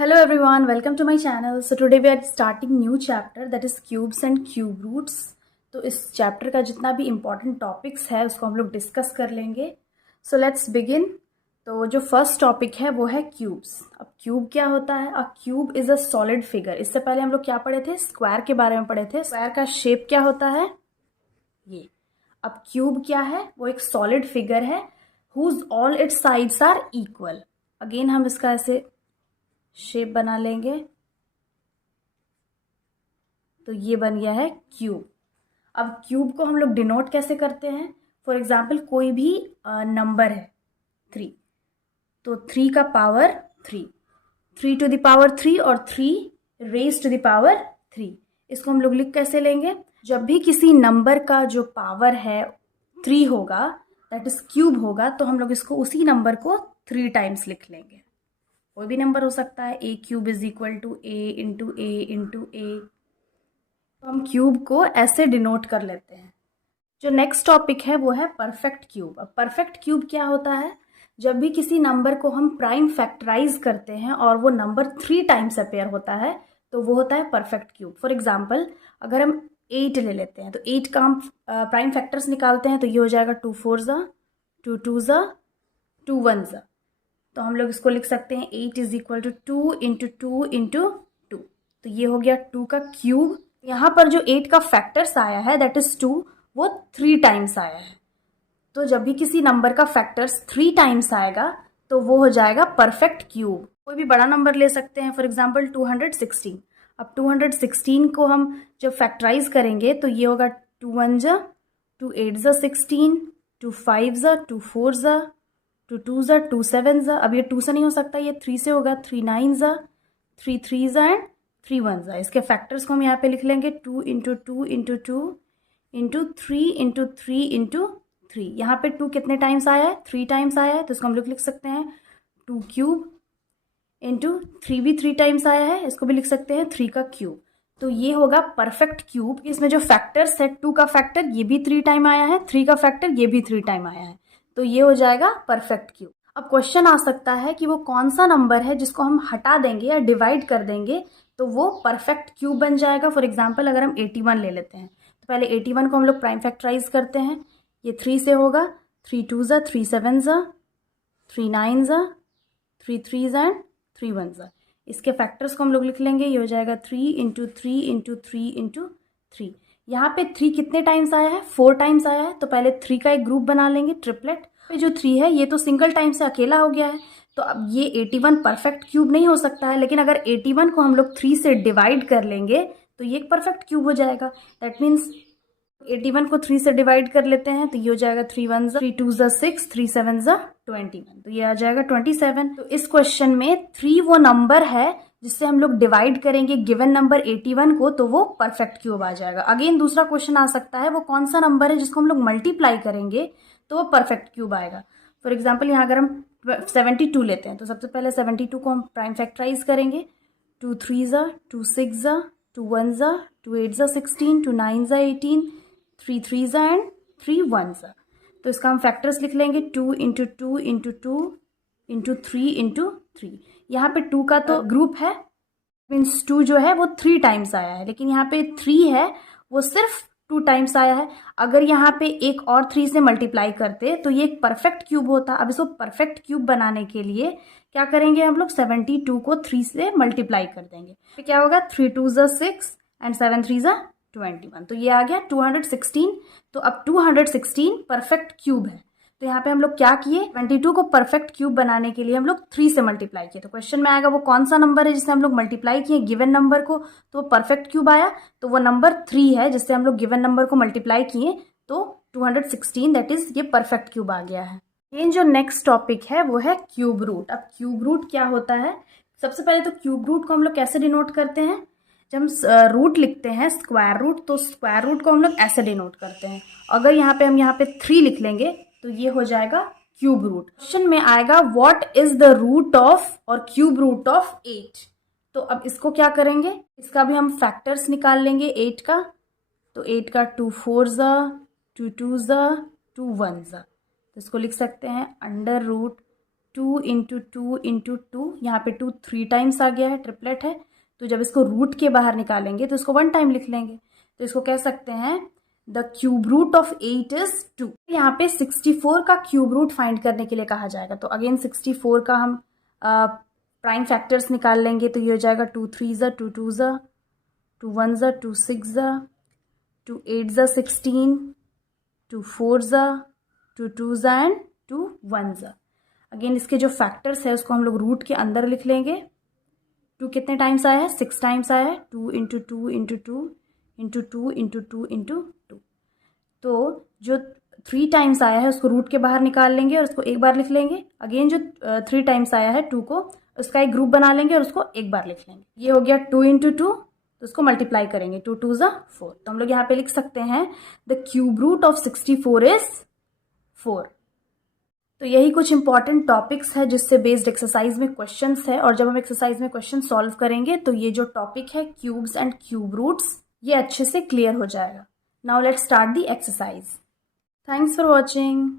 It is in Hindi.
Hello everyone, welcome to my channel. So today we are starting new chapter that is cubes and cube roots. तो इस चैप्टर का जितना भी इम्पॉर्टेंट टॉपिक्स है उसको हम लोग डिस्कस कर लेंगे. So let's begin. तो जो फर्स्ट टॉपिक है वो है क्यूब्स. अब क्यूब क्या होता है? अ cube is a solid figure. इससे पहले हम लोग क्या पढ़े थे? स्क्वायर के बारे में पढ़े थे. स्क्वायर का शेप क्या होता है? ये. अब क्यूब क्या है? वो एक सॉलिड फिगर है whose all its sides are equal. Again हम इसका ऐसे शेप बना लेंगे तो ये बन गया है क्यूब. अब क्यूब को हम लोग डिनोट कैसे करते हैं? फॉर एग्जाम्पल कोई भी नंबर है 3, तो 3 का पावर 3 टू द पावर 3 और 3 रेज टू द पावर 3. इसको हम लोग लिख कैसे लेंगे? जब भी किसी नंबर का जो पावर है 3 होगा, दैट इज क्यूब होगा, तो हम लोग इसको उसी नंबर को 3 टाइम्स लिख लेंगे. कोई भी नंबर हो सकता है. A cube is equal to a into a into a. तो हम क्यूब को ऐसे डिनोट कर लेते हैं. जो नेक्स्ट टॉपिक है वो है परफेक्ट क्यूब. अब परफेक्ट क्यूब क्या होता है? जब भी किसी नंबर को हम प्राइम फैक्टराइज करते हैं और वो नंबर 3 टाइम्स अपेयर होता है तो वो होता है परफेक्ट क्यूब. फॉर एग्जाम्पल अगर हम 8 ले लेते हैं तो 8 का हम प्राइम फैक्टर्स निकालते हैं तो ये हो जाएगा 2 4 ज़ा, 2 2 ज़ा, 2 1 ज़ा. तो हम लोग इसको लिख सकते हैं 8 is equal to 2 into 2 into 2. तो ये हो गया 2 का क्यूब. यहाँ पर जो 8 का फैक्टर्स आया है दैट इज 2, वो 3 टाइम्स आया है. तो जब भी किसी नंबर का फैक्टर्स 3 टाइम्स आएगा तो वो हो जाएगा परफेक्ट क्यूब. कोई भी बड़ा नंबर ले सकते हैं. For example 216. अब 216 को हम जब फैक्टराइज करेंगे तो ये होगा 2 1 ज़ा, 2 8 ज़ा 16, 2 5 ज़ा, 2 4 ज़ा, 2 2 ज़ा, 2 7 ज़ा. अब ये 2 से नहीं हो सकता, ये 3 से होगा. 3 9 ज़ा, 3 3 ज़ा एंड 3 1 ज़ा. इसके फैक्टर्स को हम यहाँ पे लिख लेंगे 2 into 2 into 2 into 3 into 3 into 3. यहाँ पे 2 कितने टाइम्स आया है? 3 टाइम्स आया है. तो इसको हम लोग लिख सकते हैं 2 क्यूब इंटू 3 भी 3 टाइम्स आया है, इसको भी लिख सकते हैं 3 का क्यूब. तो ये होगा परफेक्ट क्यूब. इसमें जो फैक्टर्स है 2 का फैक्टर ये भी 3 टाइम आया है, 3 का फैक्टर ये भी 3 टाइम आया है. तो ये हो जाएगा परफेक्ट क्यूब. अब क्वेश्चन आ सकता है कि वो कौन सा नंबर है जिसको हम हटा देंगे या डिवाइड कर देंगे तो वो परफेक्ट क्यूब बन जाएगा. फॉर एग्जाम्पल अगर हम 81 ले लेते हैं तो पहले 81 को हम लोग प्राइम फैक्टराइज करते हैं. ये 3 से होगा. 3 2 ज़ा, 3 7 ज़ा, 3 9 ज़ा, 3 3 ज़ा एंड 3 1 ज़ा. इसके फैक्टर्स को हम लोग लिख लेंगे. ये हो जाएगा 3 इंटू 3 इंटू 3 इंटू 3. यहाँ पे 3 कितने टाइम्स आया है? 4 टाइम्स आया है. तो पहले 3 का एक ग्रुप बना लेंगे, ट्रिपलेट. जो 3 है ये तो सिंगल टाइम से अकेला हो गया है, तो अब ये 81 परफेक्ट क्यूब नहीं हो सकता है. लेकिन अगर 81 को हम लोग 3 से डिवाइड कर लेंगे तो ये एक परफेक्ट क्यूब हो जाएगा. दैट मीन्स 81 को 3 से डिवाइड कर लेते हैं तो ये हो जाएगा 3 1 ज़ा, 3 2 ज़ा 6, 3 7 ज़ा 21. तो ये आ जाएगा 27. तो इस क्वेश्चन में 3 वो नंबर है जिससे हम लोग डिवाइड करेंगे गिवन नंबर 81 को तो वो परफेक्ट क्यूब आ जाएगा. अगेन दूसरा क्वेश्चन आ सकता है वो कौन सा नंबर है जिसको हम लोग मल्टीप्लाई करेंगे तो वो परफेक्ट क्यूब आएगा. फॉर एग्जाम्पल यहाँ अगर हम 72 लेते हैं तो सबसे पहले 72 को हम प्राइम फैक्टराइज करेंगे. 2 3 ज़ा, 2 6 ज़ा, 2 1 ज़ा, 2 8 ज़ा 16, 2 9 ज़ा 18, 3 3 ज़ा एंड 3 1 ज़ा. तो इसका हम फैक्टर्स लिख लेंगे 2 इंटू 2 इंटू 2 इंटू 3 इंटू 3. यहाँ पे 2 का तो ग्रुप है, मीन्स 2 जो है वो 3 टाइम्स आया है, लेकिन यहाँ पे 3 है वो सिर्फ 2 टाइम्स आया है. अगर यहाँ पे एक और 3 से मल्टीप्लाई करते तो ये एक परफेक्ट क्यूब होता. अब इसको परफेक्ट क्यूब बनाने के लिए क्या करेंगे? हम लोग 72 को 3 से मल्टीप्लाई कर देंगे. तो क्या होगा? 3 2 ज़ा 6 एंड 7 3 ज़ा 21. तो ये आ गया 216. तो अब 216 परफेक्ट क्यूब है. तो यहाँ पे हम लोग क्या किए? 22 को परफेक्ट क्यूब बनाने के लिए हम लोग 3 से मल्टीप्लाई किए. तो क्वेश्चन में आएगा वो कौन सा नंबर है जिससे हम लोग मल्टीप्लाई किए गिवन नंबर को तो वो परफेक्ट क्यूब आया. तो वो नंबर 3 है जिससे हम लोग गिवन नंबर को मल्टीप्लाई किए तो 216 दैट इज ये परफेक्ट क्यूब आ गया है. ये जो नेक्स्ट टॉपिक है वो है क्यूब रूट. अब क्यूब रूट क्या होता है? सबसे पहले तो क्यूब रूट को हम लोग कैसे डिनोट करते हैं? जब हम रूट लिखते हैं स्क्वायर रूट तो स्क्वायर रूट को हम लोग ऐसे डिनोट करते हैं. अगर यहाँ पे हम यहाँ पे 3 लिख लेंगे तो ये हो जाएगा क्यूब रूट. क्वेश्चन में आएगा what is the root of और क्यूब रूट ऑफ 8. तो अब इसको क्या करेंगे? इसका भी हम फैक्टर्स निकाल लेंगे 8 का. तो 8 का 2 4 ज़ा, 2 2 ज़ा, 2 1 ज़ा. तो इसको लिख सकते हैं under root 2 into two into two, यहाँ पे 2 3 टाइम्स आ गया है, ट्रिपलेट है। तो जब इसको रूट के बाहर निकालेंगे तो इसको 1 टाइम लिख लेंगे। तो इसको कह सकते हैं the cube root of 8 is 2। यहाँ पे 64 का क्यूब रूट फाइंड करने के लिए कहा जाएगा। तो अगेन 64 का हम प्राइम फैक्टर्स निकाल लेंगे। तो ये हो जाएगा 2 3 ज़ा, 2 2 ज़ा, 2 1 ज़ा, 2 6 ज़ा, 2 8 ज़ा 16, 2 4 ज़ा, 2 2 ज़ा एंड 2 1 ज़ा। अगेन इसके जो फैक्टर्स है उसको हम लोग रूट के अंदर लिख लेंगे। 2 कितने टाइम्स आया है? 6 टाइम्स आया है। 2 into two into two into two into two into to. तो जो 3 टाइम्स आया है उसको रूट के बाहर निकाल लेंगे और उसको एक बार लिख लेंगे। अगेन जो 3 टाइम्स आया है 2 को, उसका एक ग्रुप बना लेंगे और उसको एक बार लिख लेंगे। ये हो गया 2 इंटू टू, तो उसको मल्टीप्लाई करेंगे। 2 2 ज़ा 4। तो हम लोग यहाँ पे लिख सकते हैं the cube root of 64 is 4। तो यही कुछ इंपॉर्टेंट टॉपिक्स है जिससे बेस्ड एक्सरसाइज में क्वेश्चंस है। और जब हम एक्सरसाइज में क्वेश्चन सॉल्व करेंगे तो ये जो टॉपिक है क्यूब्स एंड क्यूब रूट्स, ये अच्छे से क्लियर हो जाएगा। Now let's start the exercise. Thanks for watching.